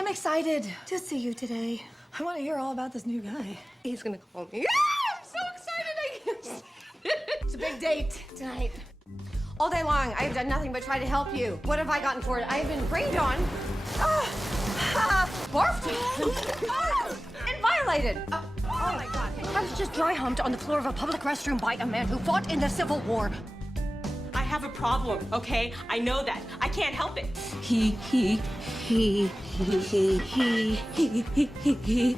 am excited to see you today. I want to hear all about this new guy. He's gonna call me. I'm so excited. It's a big date tonight. All day long, I've done nothing but try to help you. What have I gotten for it? I've been rained on, barfed on, and violated. Oh my God. I was just dry humped on the floor of a public restroom by a man who fought in the Civil War. I have a problem, okay? I know that. I can't help it. He.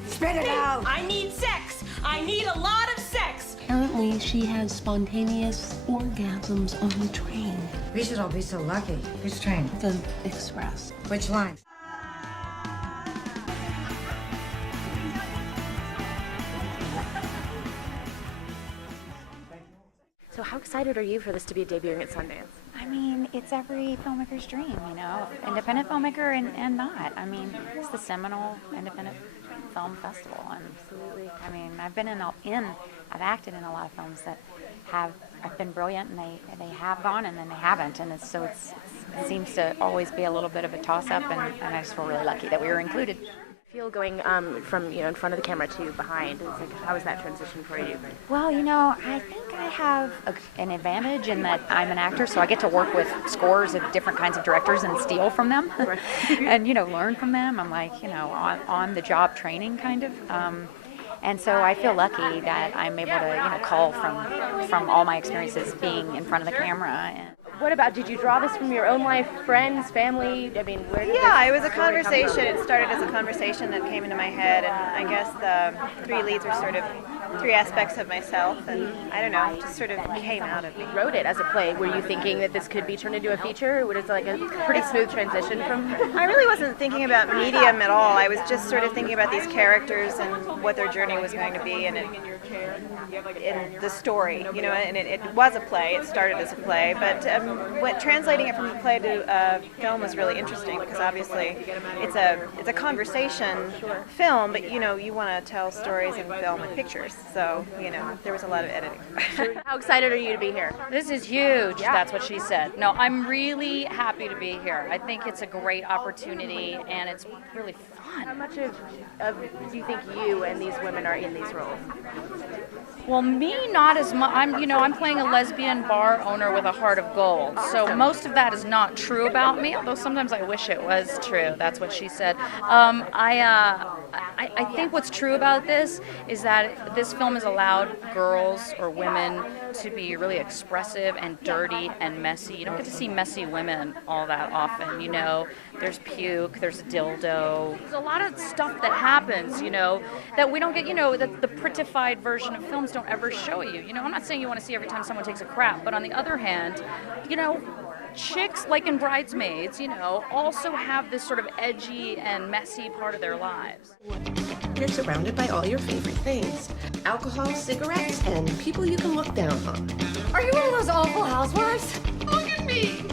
Spit it out. I need sex. I need a lot of sex. Apparently, she has spontaneous orgasms on the train. We should all be so lucky. Which train? The express. Which line? So how excited are you for this to be debuting at Sundance? I mean, it's every filmmaker's dream, you know, independent filmmaker and not. I mean, it's the seminal independent film festival. And absolutely, I mean, I've acted in a lot of films that have been brilliant, and they have gone, and then they haven't, and it seems to always be a little bit of a toss-up, and I just feel really lucky that we were included. Feel going from in front of the camera to behind. It's like, how was that transition for you? Well, you know, I think I have an advantage in that I'm an actor, so I get to work with scores of different kinds of directors and steal from them, and learn from them. I'm like, on the job training kind of. And so I feel lucky that I'm able to, call from all my experiences being in front of the camera. What about, did you draw this from your own life, friends, family? I mean, where did it was a conversation. It started as a conversation that came into my head, and I guess the three leads are sort of three aspects of myself, and I don't know, it just sort of came out of me. You wrote it as a play. Were you thinking that this could be turned into a feature, or was it like a pretty smooth transition from? I really wasn't thinking about medium at all. I was just sort of thinking about these characters and what their journey was going to be, and in the story, and it was a play. It started as a play, but translating it from a play to film was really interesting, because obviously it's a conversation film, but you want to tell stories in film with pictures, so there was a lot of editing. How excited are you to be here? This is huge. Yeah. That's what she said. No, I'm really happy to be here. I think it's a great opportunity, and it's really fun. How much of do you think you and these women are in these roles? Well, me, not as much. I'm playing a lesbian bar owner with a heart of gold. So most of that is not true about me, although sometimes I wish it was true. That's what she said. I think what's true about this is that this film has allowed girls or women to be really expressive and dirty and messy. You don't get to see messy women all that often, There's puke, there's a dildo. There's a lot of stuff that happens, that we don't get, that the prettified version of films don't ever show you. I'm not saying you want to see every time someone takes a crap, but on the other hand, chicks, like in Bridesmaids, also have this sort of edgy and messy part of their lives. You're surrounded by all your favorite things. Alcohol, cigarettes, and people you can look down on. Are you one of those awful housewives? Look at me.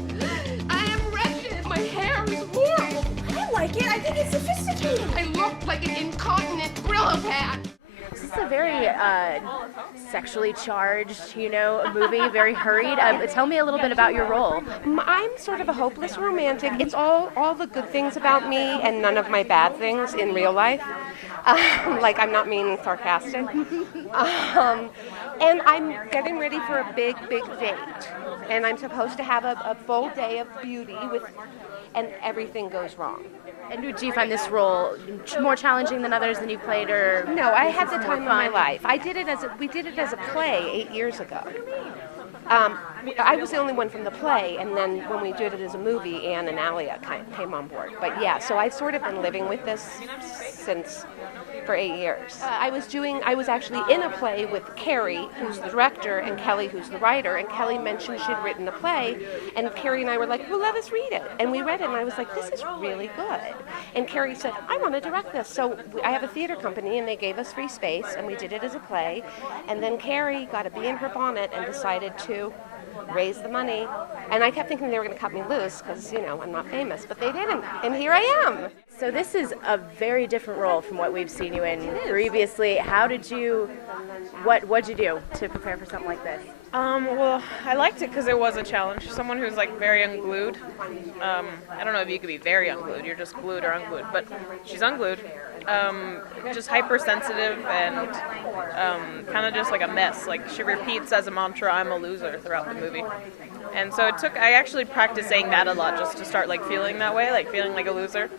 I am wretched. My hair is horrible. I like it. I think it's sophisticated. I look like an incontinent Brillo pad. This is a very sexually charged, movie, very hurried. Tell me a little bit about your role. I'm sort of a hopeless romantic. It's all the good things about me and none of my bad things in real life. Like, I'm not mean and sarcastic. And I'm getting ready for a big, big date. And I'm supposed to have a full day of beauty and everything goes wrong. And do you find this role more challenging than others than you played, or? No, I had the time of my life. We did it as a play 8 years ago. I was the only one from the play, and then when we did it as a movie, Anne and Alia came on board. But yeah, so I've sort of been living with this for 8 years. I was actually in a play with Carrie, who's the director, and Kelly, who's the writer, and Kelly mentioned she'd written a play, and Carrie and I were like, well, let us read it. And we read it, and I was like, this is really good. And Carrie said, I want to direct this. So I have a theater company, and they gave us free space, and we did it as a play. And then Carrie got a bee in her bonnet and decided to raise the money. And I kept thinking they were going to cut me loose because, I'm not famous, but they didn't. And here I am. So this is a very different role from what we've seen you in previously. What'd you do to prepare for something like this? Well, I liked it because it was a challenge. Someone who's like very unglued. I don't know if you could be very unglued. You're just glued or unglued, but she's unglued. Just hypersensitive and kind of just like a mess. Like she repeats as a mantra, "I'm a loser" throughout the movie. And so I actually practiced saying that a lot just to start like feeling that way, like feeling like a loser.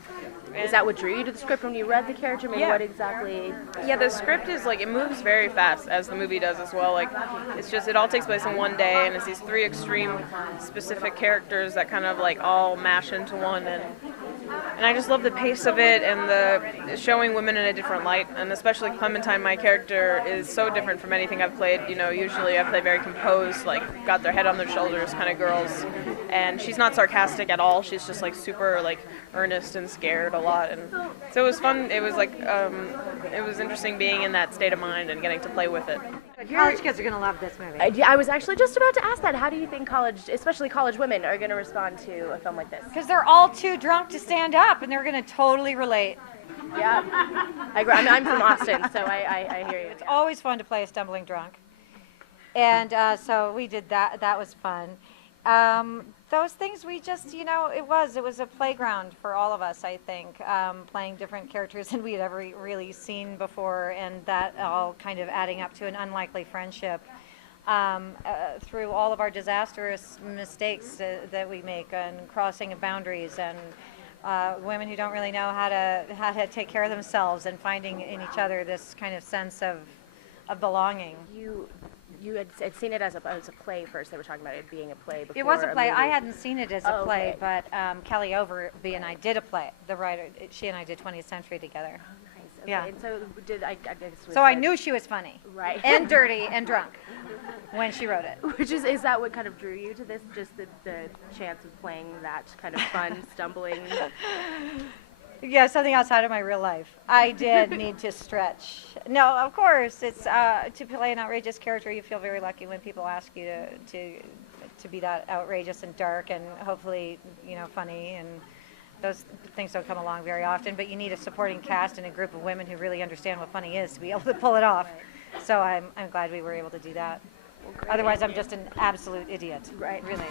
Is that what drew you to the script when you read the character? Maybe what exactly? Yeah, the script is like, it moves very fast, as the movie does as well. Like, it's just, it all takes place in one day, and it's these three extreme specific characters that kind of like all mash into one. And I just love the pace of it and the showing women in a different light. And especially Clementine, my character, is so different from anything I've played. You know, usually I play very composed, like got their head on their shoulders kind of girls. And she's not sarcastic at all. She's just like super like earnest and scared a lot. And so it was fun. It was like, it was interesting being in that state of mind and getting to play with it. College kids are going to love this movie. I was actually just about to ask that. How do you think college, especially college women, are going to respond to a film like this? Because they're all too drunk to stand up, and they're going to totally relate. Yeah, I agree. I'm from Austin, so I hear you. It's always fun to play a stumbling drunk. And so we did that. That was fun. Those things we just, you know, it was a playground for all of us, I think, playing different characters than we had ever really seen before, and that all kind of adding up to an unlikely friendship through all of our disastrous mistakes that we make and crossing of boundaries and women who don't really know how to take care of themselves and finding in each other this kind of sense of belonging. You had seen it as a play first. They were talking about it being a play before. It was a play. movie. I hadn't seen it as a play, okay. but Kelly Overby and I did a play. The writer, she and I did 20th Century together. Oh, nice. Okay. Yeah. And so So I knew she was funny. Right. And dirty and drunk when she wrote it. Which is that what kind of drew you to this? Just the chance of playing that kind of fun, stumbling. Yeah, something outside of my real life. I did need to stretch. No, of course, it's to play an outrageous character. You feel very lucky when people ask you to be that outrageous and dark and hopefully, you know, funny. And those things don't come along very often. But you need a supporting cast and a group of women who really understand what funny is to be able to pull it off. Right. So I'm glad we were able to do that. Well, otherwise, I'm just an absolute idiot. Right. Really.